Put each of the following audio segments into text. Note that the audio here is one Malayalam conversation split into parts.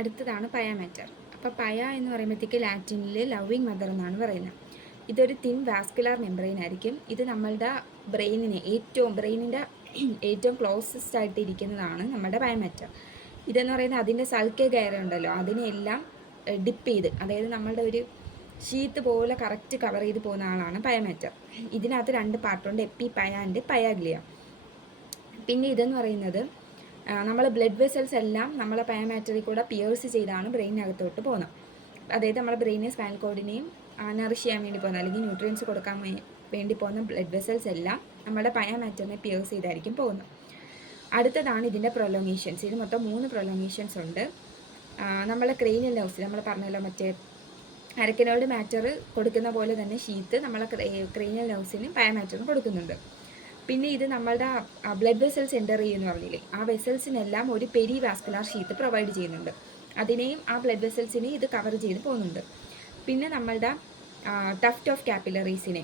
അടുത്തതാണ് പയാമാറ്റർ. അപ്പോൾ പയ എന്ന് പറയുമ്പോഴത്തേക്ക് ലാറ്റിനിൽ ലവിങ് മദർ എന്നാണ് പറയുന്നത്. ഇതൊരു തിൻ വാസ്കുലാർ മെംബ്രെയിൻ ആയിരിക്കും. ഇത് നമ്മളുടെ ബ്രെയിനിൻ്റെ ഏറ്റവും ക്ലോസസ്റ്റ് ആയിട്ട് ഇരിക്കുന്നതാണ് നമ്മുടെ പയാമാറ്റർ. ഇതെന്ന് പറയുന്നത് അതിൻ്റെ സൾക്കെ ഗയർ ഉണ്ടല്ലോ, അതിനെല്ലാം ഡിപ്പ് ചെയ്ത്, അതായത് നമ്മളുടെ ഒരു ഷീത്ത് പോലെ കറക്റ്റ് കവർ ചെയ്ത് പോകുന്ന ആളാണ് പയാമാറ്റർ. ഇതിനകത്ത് 2 പാർട്ടുണ്ട്, എപ്പി പയ ആൻഡ് പയാഗ്ലിയ. പിന്നെ ഇതെന്ന് പറയുന്നത് നമ്മൾ ബ്ലഡ് വെസൽസ് എല്ലാം നമ്മളെ പയാമാറ്ററിൽ കൂടെ പിയേഴ്സ് ചെയ്താണ് ബ്രെയിനകത്തോട്ട് പോകുന്നത്. അതായത് നമ്മുടെ ബ്രെയിനെയും സ്പൈനൽ കോഡിനെയും നറിഷ് ചെയ്യാൻ വേണ്ടി പോകുന്ന, അല്ലെങ്കിൽ ന്യൂട്രിയൻസ് കൊടുക്കാൻ വേണ്ടി പോകുന്ന ബ്ലഡ് വെസൽസ് എല്ലാം നമ്മുടെ പയാമാറ്ററിനെ പിയേഴ്സ് ചെയ്തായിരിക്കും പോകുന്നത്. അടുത്തതാണ് ഇതിൻ്റെ പ്രൊലോങ്ങേഷൻസ്. ഇത് മൊത്തം 3 പ്രൊലോങ്ങേഷൻസ് ഉണ്ട്. നമ്മളെ ക്രേനിയൽ നെർവ്സ്, നമ്മൾ പറഞ്ഞല്ലോ മറ്റേ അരക്കനോയിഡ് മാറ്റർ കൊടുക്കുന്ന പോലെ തന്നെ ഷീത്ത് നമ്മളെ ക്രേനിയൽ നെർവ്സിനും പയാമാറ്ററിനും കൊടുക്കുന്നുണ്ട്. പിന്നെ ഇത് നമ്മളുടെ ബ്ലഡ് വെസൽസ് എൻ്റർ ചെയ്യുമെന്ന് പറഞ്ഞില്ലേ, ആ വെസൽസിനെല്ലാം ഒരു പെരി വാസ്കുലാർ ഷീത്ത് പ്രൊവൈഡ് ചെയ്യുന്നുണ്ട്. അതിനെയും ആ ബ്ലഡ് വെസൽസിനെയും ഇത് കവർ ചെയ്ത് പോകുന്നുണ്ട്. പിന്നെ നമ്മളുടെ ടഫ്റ്റ് ഓഫ് കാപ്പിലറീസിനെ,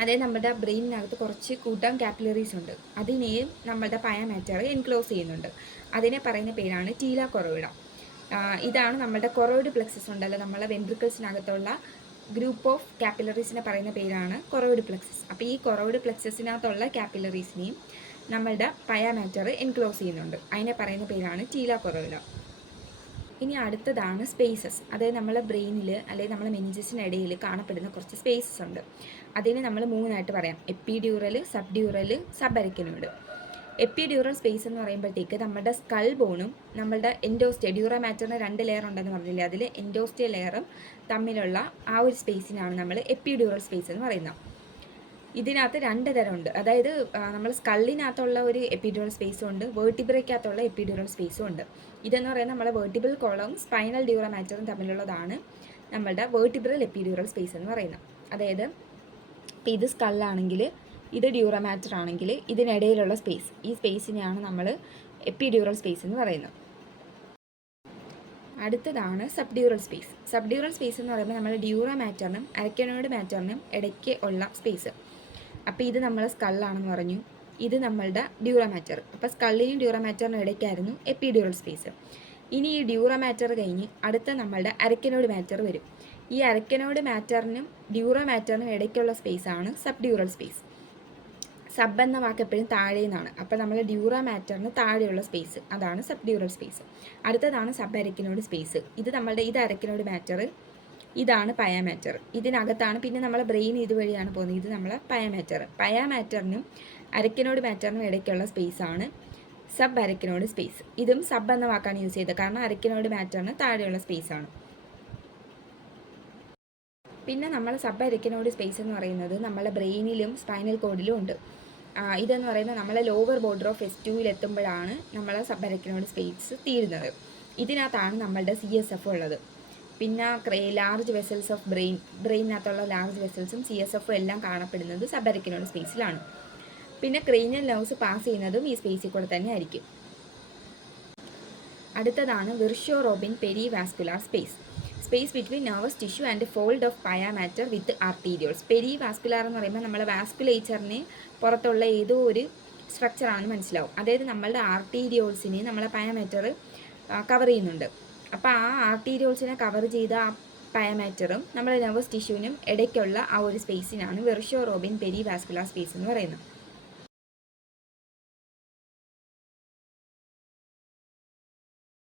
അതായത് നമ്മുടെ ബ്രെയിനിനകത്ത് കുറച്ച് കൂട്ടം കാപ്പിലറീസ് ഉണ്ട്, അതിനെയും നമ്മളുടെ പയാമാറ്റർ എൻക്ലോസ് ചെയ്യുന്നുണ്ട്. അതിനെ പറയുന്ന പേരാണ് ടീല കൊറോയിഡ. ഇതാണ് നമ്മുടെ കൊറോയിഡ് പ്ലെക്സസ് ഉണ്ടല്ലോ, നമ്മളെ വെൻട്രിക്കിൾസിനകത്തുള്ള ഗ്രൂപ്പ് ഓഫ് കാപ്പിലറീസിനെ പറയുന്ന പേരാണ് കൊറോയിഡ് പ്ലെക്സസ്. അപ്പോൾ ഈ കൊറോയിഡ് പ്ലെക്സസിനകത്തുള്ള കാപ്പിലറീസിനെയും നമ്മളുടെ പയാമാറ്റർ എൻക്ലോസ് ചെയ്യുന്നുണ്ട്. അതിനെ പറയുന്ന പേരാണ് ടീല കൊറോയിഡ. ഇനി അടുത്തതാണ് സ്പേസസ്. അതായത് നമ്മളെ ബ്രെയിനിൽ അല്ലെങ്കിൽ നമ്മളെ മെനിഞ്ചസിനിടയിൽ കാണപ്പെടുന്ന കുറച്ച് സ്പേസസ് ഉണ്ട്. അതിന് നമ്മൾ 3 ആയിട്ട് പറയാം: എപ്പിഡ്യൂറൽ, സബ്ഡ്യൂറൽ, സബ്-അരക്കനോയിഡ്. എപ്പിഡ്യൂറൽ സ്പേസ് എന്ന് പറയുമ്പോഴത്തേക്ക് നമ്മുടെ സ്കൾ ബോണും നമ്മളുടെ എൻഡോസ്റ്റിയ, ഡ്യൂറാമാറ്ററിന് 2 ലെയർ ഉണ്ടെന്ന് പറഞ്ഞില്ലേ, അതിൽ എൻഡോസ്റ്റിയ ലെയറും തമ്മിലുള്ള ആ ഒരു സ്പേസിനാണ് നമ്മൾ എപ്പിഡ്യൂറൽ സ്പേസ് എന്ന് പറയുന്നത്. ഇതിനകത്ത് 2 തരമുണ്ട്. അതായത് നമ്മൾ സ്കള്ളിനകത്തുള്ള ഒരു എപ്പിഡ്യൂറൽ സ്പേസും ഉണ്ട്, വേർട്ടിബ്രയ്ക്കകത്തുള്ള എപ്പിഡ്യൂറൽ സ്പേസും ഉണ്ട്. ഇതെന്ന് പറയുന്നത് നമ്മളെ വേർട്ടിബ്രൽ കോളവും സ്പൈനൽ ഡ്യൂറാമാറ്ററും തമ്മിലുള്ളതാണ് നമ്മളുടെ വേർട്ടിബ്രൽ എപ്പിഡ്യൂറൽ സ്പേസ് എന്ന് പറയുന്നത്. അതായത് ഇപ്പോൾ ഇത് സ്കള്ളാണെങ്കിൽ, ഇത് ഡ്യൂറാമാറ്റർ ആണെങ്കിൽ, ഇതിനിടയിലുള്ള സ്പേസ്, ഈ സ്പേസിനെയാണ് നമ്മൾ എപ്പിഡ്യൂറൽ സ്പേസ് എന്ന് പറയുന്നത്. അടുത്തതാണ് സബ്ഡ്യൂറൽ സ്പേസ്. സബ്ഡ്യൂറൽ സ്പേസ് എന്ന് പറയുമ്പോൾ നമ്മൾ ഡ്യൂറാമാറ്ററിനും അരക്കനോയിഡ് മാറ്ററിനും ഇടയ്ക്ക് ഉള്ള സ്പേസ്. അപ്പോൾ ഇത് നമ്മൾ സ്കള്ളാണെന്ന് പറഞ്ഞു, ഇത് നമ്മളുടെ ഡ്യൂറാമാറ്റർ. അപ്പോൾ സ്കള്ളിനും ഡ്യൂറാമാറ്ററിനും ഇടയ്ക്കായിരുന്നു എപ്പിഡ്യൂറൽ സ്പേസ്. ഇനി ഈ ഡ്യൂറാമാറ്റർ കഴിഞ്ഞ് അടുത്ത നമ്മളുടെ അരക്കനോയിഡ് മാറ്റർ വരും. ഈ അരക്കനോയിഡ് മാറ്ററിനും ഡ്യൂറാമാറ്ററിനും ഇടയ്ക്കുള്ള സ്പേസാണ് സബ്ഡ്യൂറൽ സ്പേസ്. സബ് എന്ന വാക്ക് എപ്പോഴും താഴെ നിന്നാണ്. അപ്പോൾ നമ്മൾ ഡ്യൂറാമാറ്ററിന് താഴെയുള്ള സ്പേസ്, അതാണ് സബ്ഡ്യൂറൽ സ്പേസ്. അടുത്തതാണ് സബ് അരക്കനോയിഡ് സ്പേസ്. ഇത് അരക്കനോയിഡ് മാറ്റർ, ഇതാണ് പയാമാറ്റർ. ഇതിനകത്താണ് പിന്നെ നമ്മളെ ബ്രെയിൻ ഇതുവഴിയാണ് പോകുന്നത്. ഇത് നമ്മളെ പയാമാറ്റർ. പയാമാറ്ററിനും അരക്കനോയിഡ് മാറ്ററിനും ഇടയ്ക്കുള്ള സ്പേസാണ് സബ് അരക്കനോയിഡ് സ്പേസ്. ഇതും സബ് എന്ന വാക്കാണ് യൂസ് ചെയ്തത്, കാരണം അരക്കനോയിഡ് മാറ്ററിന് താഴെയുള്ള സ്പേസാണ്. പിന്നെ നമ്മൾ സബ് അരക്കനോയിഡ് സ്പേസ് എന്ന് പറയുന്നത് നമ്മളെ ബ്രെയിനിലും സ്പൈനൽ കോഡിലും ഉണ്ട്. ഇതെന്ന് പറയുന്നത് നമ്മളെ ലോവർ ബോർഡർ ഓഫ് S2 എത്തുമ്പോഴാണ് നമ്മളെ സബ് അരക്കനോയിഡ് സ്പേസ് തീരുന്നത്. ഇതിനകത്താണ് നമ്മളുടെ CSF ഉള്ളത്. പിന്നെ ലാർജ് വെസൽസ് ഓഫ് ബ്രെയിനകത്തുള്ള ലാർജ് വെസൽസും CSF എല്ലാം കാണപ്പെടുന്നത് സബ് അരക്കനോയിഡ് സ്പേസിലാണ്. പിന്നെ ക്രേനിയൽ നെർവ്സ് പാസ് ചെയ്യുന്നതും ഈ സ്പേസിൽ കൂടെ തന്നെ ആയിരിക്കും. അടുത്തതാണ് Virchow Robin perivascular space. Space between nervous tissue and fold of pia mater with arterioles. Perivascular എന്ന് പറയുമ്പോൾ നമ്മളെ വാസ്കുലേച്ചറിന് പുറത്തുള്ള ഏതോ ഒരു സ്ട്രക്ചറാണെന്ന് മനസ്സിലാവും. അതായത് നമ്മളുടെ ആർട്ടീരിയോൾസിനെ നമ്മളെ പയാമാറ്റർ കവർ ചെയ്യുന്നുണ്ട്. അപ്പോൾ ആ ആർട്ടീരിയോൾസിനെ കവർ ചെയ്ത ആ പയാമാറ്ററും നമ്മുടെ നെർവസ് ടിഷ്യൂവിനും ഇടയ്ക്കുള്ള ആ ഒരു സ്പേസിനാണ് വിർഷ്യോ റോബിൻ പെരി വാസ്കുലാർ സ്പേസ് എന്ന് പറയുന്നത്.